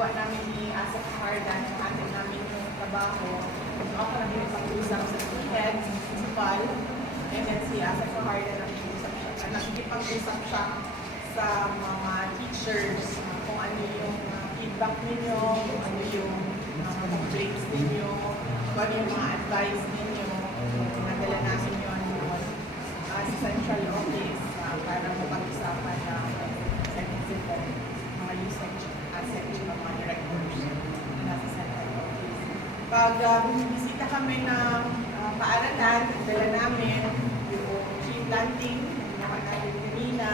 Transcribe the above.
ginagawa namin ni Asset Hardan, natin namin yung trabaho. So ako lang yung pag-usap sa head, sa principal, and then si Asset Hardan nakikipag-usap siya sa mga teachers kung ano yung feedback ninyo, kung ano yung complaints ninyo, kung ano yung mga advice ninyo. Nadala namin yun sa central office para mapag-usapan ng executive, mga usage assets, mga directors na nasa central office. Pag bumisita kami ng paaralan, dala namin yung tree planting, naman namin kanina,